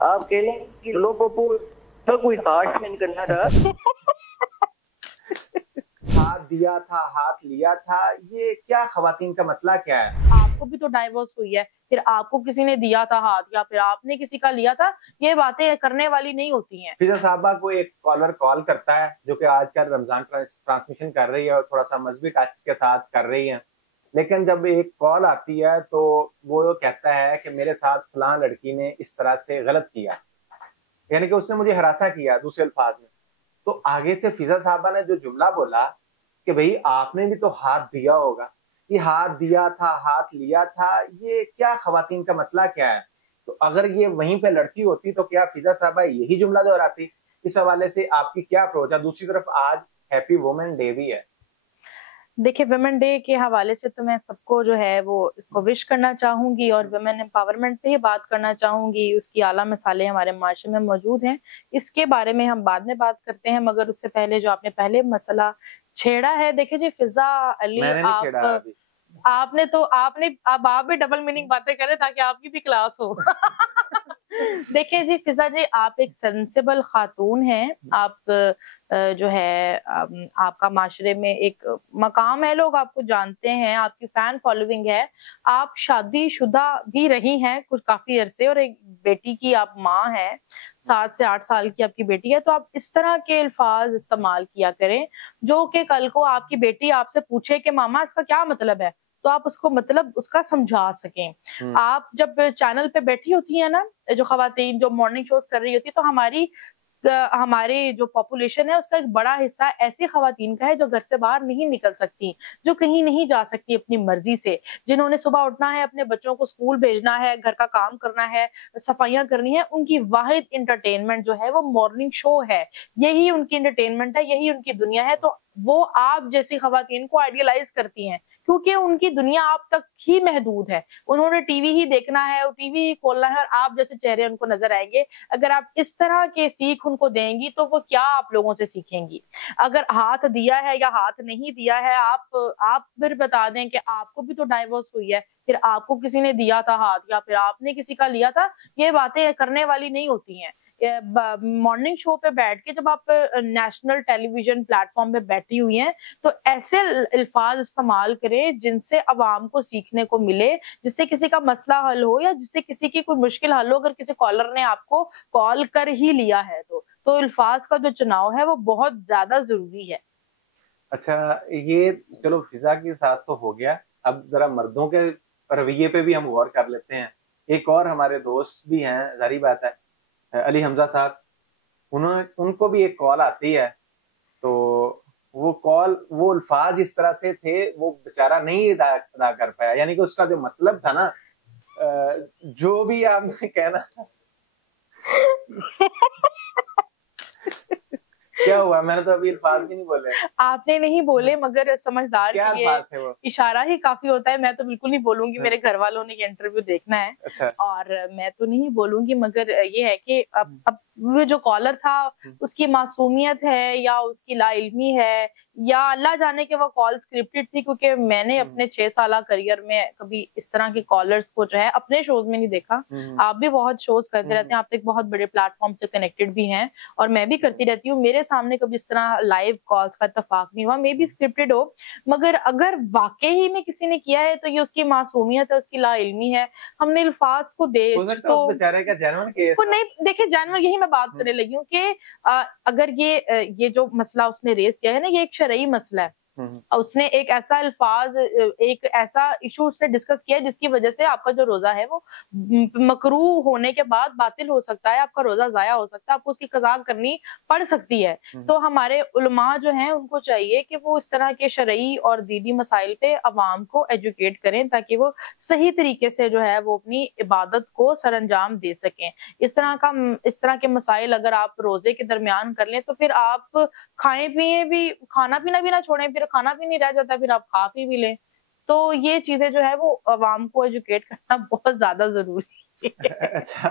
आप कह रहे हैं कि लोगों को तो कोई हाथ नहीं करना था। हाथ दिया था, हाथ लिया था, ये क्या खवातीन का मसला क्या है? आपको भी तो डाइवोर्स हुई है, फिर आपको किसी ने दिया था हाथ या फिर आपने किसी का लिया था, ये बातें करने वाली नहीं होती हैं। फिजा साहबा को एक कॉलर कॉल करता है जो कि आजकल रमजान ट्रांसमिशन कर रही है और थोड़ा सा मजहबी टच के साथ कर रही है, लेकिन जब एक कॉल आती है तो वो कहता है कि मेरे साथ फलां लड़की ने इस तरह से गलत किया, यानी कि उसने मुझे हरासा किया दूसरे अल्फाज में। तो आगे से फिजा साहबा ने जो जुमला बोला कि भाई आपने भी तो हाथ दिया होगा, ये हाथ दिया था, हाथ लिया था, ये क्या खवातीन का मसला क्या है? तो अगर ये वहीं पे लड़की होती तो क्या फिजा साहबा यही जुमला दोहराती? इस हवाले से आपकी क्या अप्रोच है? दूसरी तरफ आज हैप्पी वुमेन डे भी है। देखिए, वुमेन डे के हवाले से तो मैं सबको जो है वो इसको विश करना चाहूंगी और वुमेन एम्पावरमेंट पे ही बात करना चाहूंगी। उसकी आला मिसालें हमारे माशरे में मौजूद हैं, इसके बारे में हम बाद में बात करते हैं। मगर उससे पहले जो आपने पहले मसला छेड़ा है, देखिए जी फिजा अली, मैंने नहीं छेड़ा अभी। आपने तो आपने अब आप भी डबल मीनिंग बातें करें ताकि आपकी भी क्लास हो। देखिए जी फिजा जी, आप एक सेंसिबल खातून हैं, आप जो है आपका माशरे में एक मकाम है, लोग आपको जानते हैं, आपकी फैन फॉलोइंग है, आप शादीशुदा भी रही हैं कुछ काफी अरसे और एक बेटी की आप माँ हैं, 7 से 8 साल की आपकी बेटी है। तो आप इस तरह के अल्फाज इस्तेमाल किया करें जो कि कल को आपकी बेटी आपसे पूछे कि मामा इसका क्या मतलब है, तो आप उसको मतलब उसका समझा सकें। आप जब चैनल पे बैठी होती है ना, जो खवातीन जो मॉर्निंग शोज कर रही होती है, तो हमारी जो पॉपुलेशन है उसका एक बड़ा हिस्सा ऐसी खवातीन का है जो घर से बाहर नहीं निकल सकती, जो कहीं नहीं जा सकती अपनी मर्जी से, जिन्होंने सुबह उठना है, अपने बच्चों को स्कूल भेजना है, घर का काम करना है, सफाइयां करनी है, उनकी वाहिद इंटरटेनमेंट जो है वो मॉर्निंग शो है, यही उनकी इंटरटेनमेंट है, यही उनकी दुनिया है। तो वो आप जैसी खवातीन को आइडियलाइज करती हैं क्योंकि उनकी दुनिया आप तक ही महदूद है, उन्होंने टीवी ही देखना है और टीवी ही खोलना है और आप जैसे चेहरे उनको नजर आएंगे। अगर आप इस तरह के सीख उनको देंगी तो वो क्या आप लोगों से सीखेंगी? अगर हाथ दिया है या हाथ नहीं दिया है, आप फिर बता दें कि आपको भी तो डाइवोर्स हुई है, फिर आपको किसी ने दिया था हाथ या फिर आपने किसी का लिया था, ये बातें करने वाली नहीं होती हैं। मॉर्निंग शो पे बैठ के जब आप नेशनल टेलीविजन प्लेटफॉर्म पे बैठी हुई हैं, तो ऐसे अल्फाज इस्तेमाल करें जिनसे अवाम को सीखने को मिले, जिससे किसी का मसला हल हो या जिससे किसी की कोई मुश्किल हल हो। अगर किसी कॉलर ने आपको कॉल कर ही लिया है तो अल्फाज का जो चुनाव है वो बहुत ज्यादा जरूरी है। अच्छा, ये चलो फिजा के साथ तो हो गया, अब जरा मर्दों के रवैये पे भी हम गौर कर लेते हैं। एक और हमारे दोस्त भी हैं, जारी बात है, अली हमजा साहब, उनको भी एक कॉल आती है, तो वो कॉल, वो अल्फाज इस तरह से थे, वो बेचारा नहीं अदा कर पाया, यानी कि उसका जो मतलब था ना, जो भी आपने कहना। क्या हुआ? मैंने तो अभी अल्फाज भी नहीं बोले। आपने नहीं बोले, मगर समझदार क्या के अल्फाज थे वो? इशारा ही काफी होता है। मैं तो बिल्कुल नहीं बोलूंगी, मेरे घर वालों ने ये इंटरव्यू देखना है। अच्छा। और मैं तो नहीं बोलूंगी, मगर ये है कि अब वो जो कॉलर था उसकी मासूमियत है या उसकी लाइल्मी है या अल्लाह जाने के वो कॉल स्क्रिप्टेड थी, क्योंकि मैंने अपने 6 साल करियर में कभी इस तरह के कॉलर्स को जो है अपने शोज में नहीं देखा। आप भी बहुत शोज करते रहते हैं, आप एक बहुत बड़े प्लेटफॉर्म से कनेक्टेड भी हैं और मैं भी करती रहती हूँ। मेरे सामने कभी इस तरह लाइव कॉल्स का इत्तेफाक नहीं हुआ, मे बी स्क्रिप्टेड हो, मगर अगर वाकई ही में किसी ने किया है तो ये उसकी मासूमियत है, उसकी लाइल्मी है। हमने अल्फाज को दे तो बेचारे का जेन्युइन केस इसको नहीं देखे जानवर, यही मैं बात करने लगी हूँ कि अगर ये जो मसला उसने रेस किया है ना, ये एक शरई मसला है। उसने एक ऐसा अल्फाज, एक ऐसा इशू उसने डिस्कस किया जिसकी वजह से आपका जो रोजा है वो मकरूह होने के बाद बातिल हो सकता है, आपका रोजा जाया हो सकता है, आपको उसकी कज़ा करनी पड़ सकती है। तो हमारे उलमा जो हैं उनको चाहिए कि वो इस तरह के शरई और दीनी मसाइल पे अवाम को एजुकेट करें ताकि वो सही तरीके से जो है वो अपनी इबादत को सरअंजाम दे सकें। इस तरह के मसाइल अगर आप रोजे के दरमियान कर लें तो फिर आप खाएं पिए भी, खाना पीना भी ना छोड़ें, फिर खाना भी नहीं रह जाता, फिर आप खा पी भी लें। तो ये चीजें जो है वो अवाम को एजुकेट करना बहुत ज्यादा जरूरी है। अच्छा,